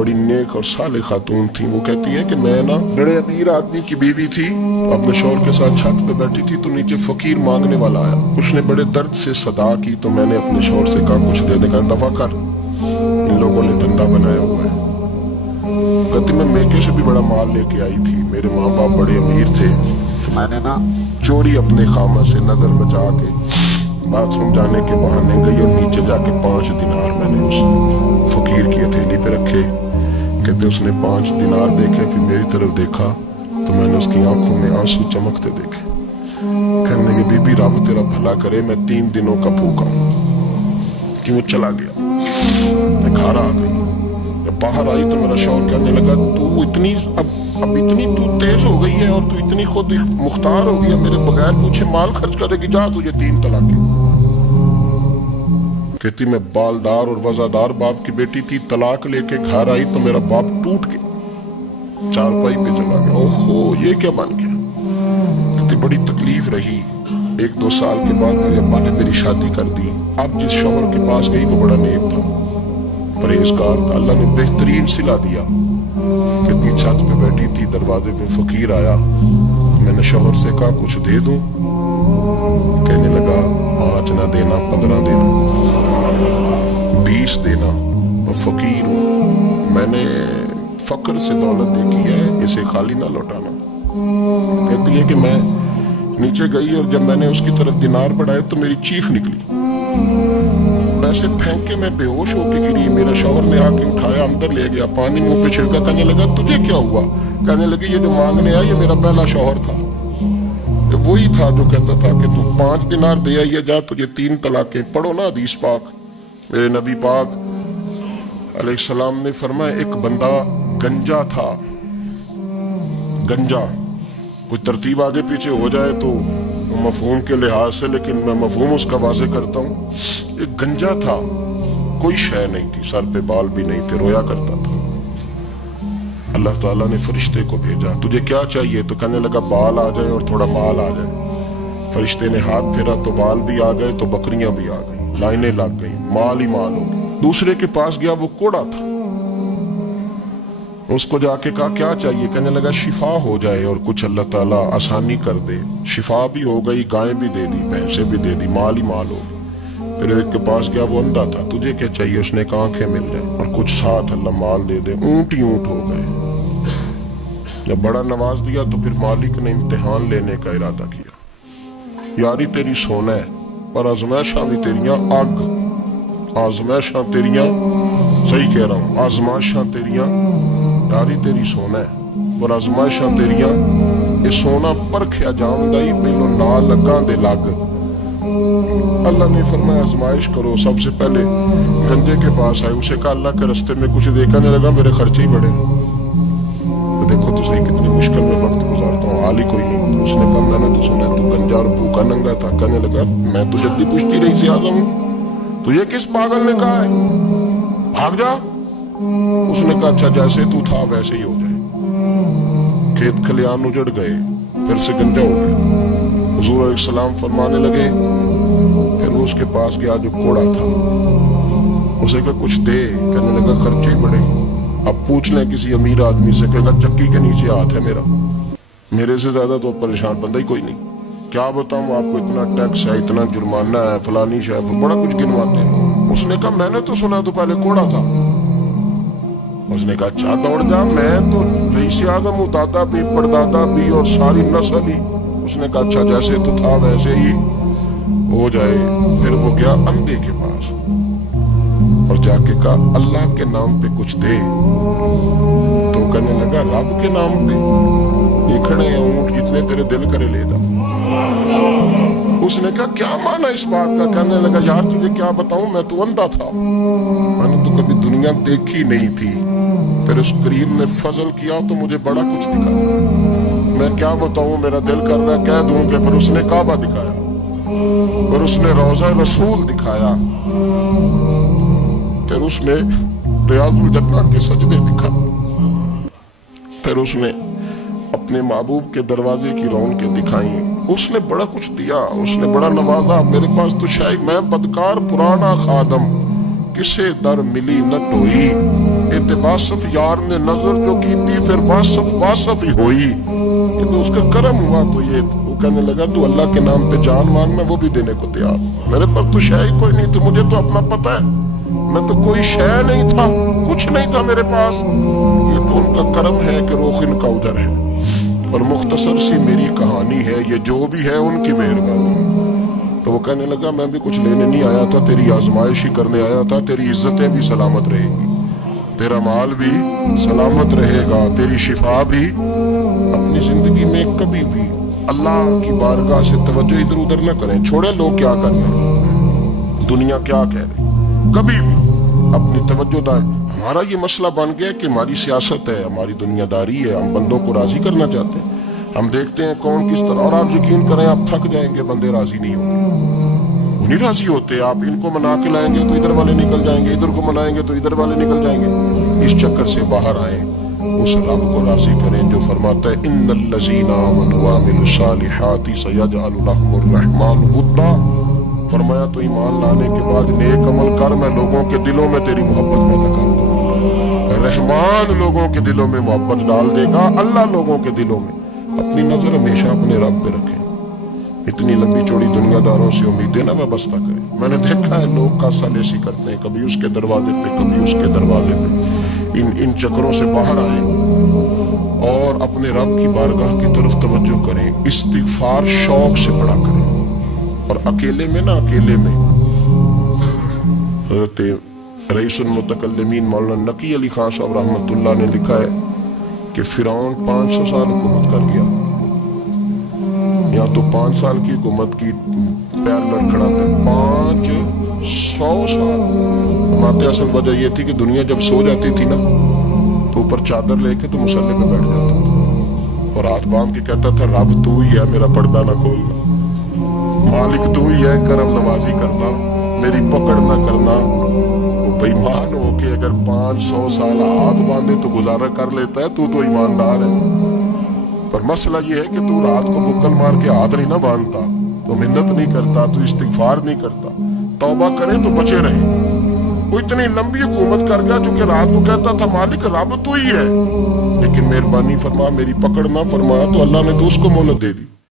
بڑی نیک اور صالح خاتون تھی. وہ کہتی ہے کہ میں نا بڑے امیر آدمی کی بیوی تھی, اپنے شوہر کے ساتھ چھت پہ بیٹھی تھی تو نیچے فقیر مانگنے والا آیا. اس نے بڑے درد سے صدا کی تو میں نے اپنے شوہر سے کہا کچھ دے دے. کا دفع کر, ان لوگوں نے دھندا بنایا ہوا ہے. کہتی میں میکے سے بھی بڑا مال لے کے آئی تھی, میرے ماں باپ بڑے امیر تھے, میں نے نا چوری اپنے خامہ سے نظر بچا کے باتھ روم جانے کے بہانے گئی اور نیچے جا کے 5 دینار میں نے اس فقیر کی ہتھیلی پہ رکھے. کہتے اس نے 5 دینار دیکھے, پھر میری طرف دیکھا تو میں نے اس کی آنکھوں میں آنسو چمکتے دیکھے. کہنے لگے بی بی رب تیرا بھلا کرے, میں 3 دنوں کا بھوکا ہوں. کہ وہ چلا گیا. میں گھر آ گئی, باہر آئی تو میرا شوہر کہنے لگا تو اتنی اب اتنی تو تیز ہو گئی ہے اور تو اتنی خود مختار ہو گئی ہے, میرے بغیر پوچھے مال خرچ کرے گی, جا تجھے 3 طلاقیں. کہتی میں بالدار اور وزادار باپ کی بیٹی تھی, طلاق لے کے گھر آئی تو میرا باپ ٹوٹ گیا, چارپائی پہ چلا گیا. اوہو یہ کیا بن گیا. کہتی بڑی تکلیف رہی. 1-2 سال کے بعد میرے ابا نے میری شادی کر دی. اب جس شوہر کے پاس گئی وہ بڑا نیک تھا, پرہیزگار تھا, اللہ نے بہترین صلہ دیا. کتنی چھت پہ بیٹھی تھی, دروازے پہ فقیر آیا, میں نے شوہر سے کہا کچھ دے دوں. کہنے لگا 5 نہ دینا, 15 دینا, 20 دینا, میں فقیر ہوں, میں نے فقر سے دولت دیکھی ہے, اسے خالی نہ لوٹانا. کہتی ہے کہ میں نیچے گئی اور جب میں نے اس کی طرف دینار بڑھائے تو میری چیخ نکلی, پیسے پھینک کے میں بے ہوش ہو کے گری. میرا شوہر نے آ کے اٹھایا, اندر لے گیا, پانی منہ پہ چھڑکا. کہنے لگا تجھے کیا ہوا. کہنے لگی یہ جو مانگنے آیا یہ میرا پہلا شوہر تھا, وہی تھا جو کہتا تھا کہ تو 5 دینار دے آئیے, جا تجھے 3 طلاقیں. پڑھو نا حدیث پاک. میرے نبی پاک علیہ السلام نے فرمایا ایک بندہ گنجا تھا. گنجا کوئی ترتیب آگے پیچھے ہو جائے تو مفہوم کے لحاظ سے, لیکن میں مفہوم اس کا واضح کرتا ہوں. ایک گنجا تھا, کوئی شے نہیں تھی, سر پہ بال بھی نہیں تھے, رویا کرتا تھا. اللہ تعالیٰ نے فرشتے کو بھیجا, تجھے کیا چاہیے. تو کہنے لگا بال آ جائے اور تھوڑا مال آ جائے. فرشتے نے ہاتھ پھیرا تو بال بھی آ گئے تو بکریاں بھی آ گئیں, لائنیں لگ گئیں, مال ہی مال ہو گئے. دوسرے کے پاس گیا, وہ کوڑا تھا, اس کو جا کے کہا کیا چاہیے. کہنے لگا شفا ہو جائے اور کچھ اللہ تعالیٰ آسانی کر دے. شفا بھی ہو گئی, گائیں بھی دے دی, بھینسیں بھی دے دی, مال ہی مال ہو گئی. پھر ایک کے پاس گیا, وہ اندھا تھا, تجھے کیا چاہیے. اس نے کہا آنکھیں مل جائیں اور کچھ ساتھ اللہ مال دے دے. اونٹ ہی اونٹ ہو گئے. جب بڑا نواز دیا تو پھر مالک نے امتحان لینے کا ارادہ کیا. یاری تیری سونا ہے پر آزمائشاں بھی تیریاں اگ, آزمائشاں تیریاں, صحیح کہہ رہا ہوں, آزمائشاں تیریاں. یاری تیری سونا ہے پر آزمائشاں تیریاں, یہ سونا پرکھیا جان دائی پہلو نہ لگاں دے لگ. اللہ نے فرمایا آزمائش کرو. سب سے پہلے گنجے کے پاس آئے, اسے کہا اللہ کے رستے میں کچھ دے. کہنے لگا میرے خرچے ہی بڑے. دیکھو تو صحیح کتنی مشکل میں وقت گزارتا ہوں, حال ہی کوئی نہیں. تو اس نے کہا میں نے تو سنا تو گنجا اور بھوکا ننگا تھا. کہنے لگا میں تو جدی پوچھتی رہی سی اعظم ہوں, تو یہ کس پاگل نے کہا ہے بھاگ جا. اس نے کہا اچھا جیسے تو تھا ویسے ہی ہو جائے. کھیت کھلیان اجڑ گئے, پھر سے گنجا ہو گیا. حضور علیہ السلام فرمانے لگے, پھر وہ اس کے پاس گیا جو کوڑا تھا, اسے کہا کچھ دے. کہنے لگا خرچے بڑے. اب پوچھ لیں کسی امیر آدمی سے, کہے گا چکی کے نیچے ہاتھ ہے میرا, میرے سے زیادہ تو پریشان بندہ ہی کوئی نہیں. کیا بتاؤں آپ کو, اتنا ٹیکس ہے, اتنا جرمانہ ہے, فلانی شے, بڑا کچھ گنواتے ہیں. اس نے کہا میں نے تو سنا تو پہلے کوڑا تھا. اس نے کہا اچھا دوڑ جا, میں تو رئیس اعظم ہوں, دادا بھی پردادا بھی اور ساری نسل ہی. اس نے کہا اچھا جیسے تو تھا ویسے ہی ہو جائے. پھر وہ گیا اندھے کے پاس اور جا کے کہا اللہ کے نام پہ کچھ دے. تو کہنے لگا رب کے نام پہ, یہ کھڑے ہیں اونٹ, جتنے تیرے دل کرے لے جا. اس نے کہا کیا معنی اس بات کا. کہنے لگا یار تجھے کیا بتاؤں, میں تو اندھا تھا, میں نے تو کبھی دنیا دیکھی نہیں تھی. پھر اس کریم نے فضل کیا تو مجھے بڑا کچھ دکھایا. میں کیا بتاؤں, میرا دل کر رہا کہہ دوں کہ پھر اس نے کعبہ دکھایا, پھر اس نے روضہ رسول دکھایا, پھر اس نے ریاض الجنہ کے سجدے دکھا, پھر اس نے اپنے محبوب کے دروازے کی رونقیں دکھائیں. اس نے بڑا کچھ دیا, اس نے بڑا نوازا. میرے پاس تو شاید میں بدکار پرانا خادم, کسے در ملی نہ ٹوئی، تے واصف یار نے نظر جو کی تھی پھر واصف ہی ہوئی، یہ تو اس کا کرم ہوا۔ تو یہ وہ کہنے لگا تو اللہ کے نام پہ جان مان، میں وہ بھی دینے کو تیار، میرے پر تو شے ہی کوئی نہیں تھی، مجھے تو اپنا پتہ ہے، میں تو کوئی شے نہیں تھا، کچھ نہیں تھا میرے پاس، یہ تو ان کا کرم ہے کہ رخ ان کا ادھر ہے۔ اور مختصر سی میری کہانی ہے، یہ جو بھی ہے ان کی مہربانی ہے۔ تو وہ کہنے لگا میں بھی کچھ لینے نہیں آیا تھا، تیری آزمائش ہی کرنے آیا تھا، تیری عزتیں بھی سلامت رہیں گی، تیرا مال بھی سلامت رہے گا، تیری شفا بھی۔ اپنی زندگی میں کبھی بھی اللہ کی بارگاہ سے توجہ ادھر ادھر نہ کریں، چھوڑیں لوگ کیا کر رہے ہیں، دنیا کیا کہہ رہے ہیں، کبھی بھی اپنی توجہ دائیں۔ ہمارا یہ مسئلہ بن گیا کہ ہماری سیاست ہے، ہماری دنیا داری ہے، ہم بندوں کو راضی کرنا چاہتے ہیں، ہم دیکھتے ہیں کون کس طرح، اور آپ یقین کریں آپ تھک جائیں گے، بندے راضی نہیں ہوں گے، وہ نہیں راضی ہوتے، آپ ان کو منا کے لائیں گے تو ادھر والے نکل جائیں گے، ادھر کو منائیں گے تو ادھر والے نکل جائیں گے۔ اس چکر سے باہر آئیں، اس رب کو راضی کریں جو فرماتا ہے ان الذین آمنوا وعملوا الصالحات سیجعل لهم الرحمن ودا۔ فرمایا تو ایمان لانے کے بعد نیک عمل کر، میں لوگوں کے دلوں میں تیری محبت پیدا کر دوں گا، رحمان لوگوں کے دلوں میں محبت ڈال دے گا، اللہ لوگوں کے دلوں میں۔ اپنی نظر ہمیشہ اپنے رب پہ رکھیں، اتنی لمبی چوڑی دنیا داروں سے امیدیں نہ وابستہ کریں۔ میں نے دیکھا ہے لوگ کاسا لیسی کرتے ہیں، کبھی اس کے دروازے پہ کبھی اس کے دروازے پہ، ان چکروں سے باہر آئیں اور اپنے رب کی بارگاہ کی طرف توجہ کریں، استغفار شوق سے پڑھا کریں۔ اور اکیلے میں حضرت رئیس المتکلمین مولانا نقی علی خان صاحب رحمۃ اللہ نے لکھا ہے کہ فرعون 500 سال حکومت کر گیا، یا تو 5 سال کی حکومت کی پیر لڑکھڑاتے 500 سال۔ ماتے اصل وجہ یہ تھی کہ دنیا جب سو جاتی تھی نا تو اوپر چادر لے کے تو مسلح پہ بیٹھ جاتا تھا اور ہاتھ باندھ کے کہتا تھا رب تو ہی ہے، میرا پردہ نہ کھولنا، مالک تو ہی ہے، کرم نوازی کرنا، میری پکڑ نہ کرنا۔ وہ بے ایمان ہو کہ اگر 500 سال ہاتھ باندھے تو گزارا کر لیتا ہے، تو ایماندار ہے۔ پر مسئلہ یہ ہے کہ تو رات کو بکل مار کے ہاتھ نہیں نہ باندھتا، تو محنت نہیں کرتا، تو استغفار نہیں کرتا، توبہ کریں تو بچے رہیں۔ وہ اتنی لمبی حکومت کر گیا جو کہ رات کو کہتا تھا مالک رب تو ہی ہے، لیکن مہربانی فرما، میری پکڑ نہ فرمایا، تو اللہ نے تو اس کو مہلت دے دی۔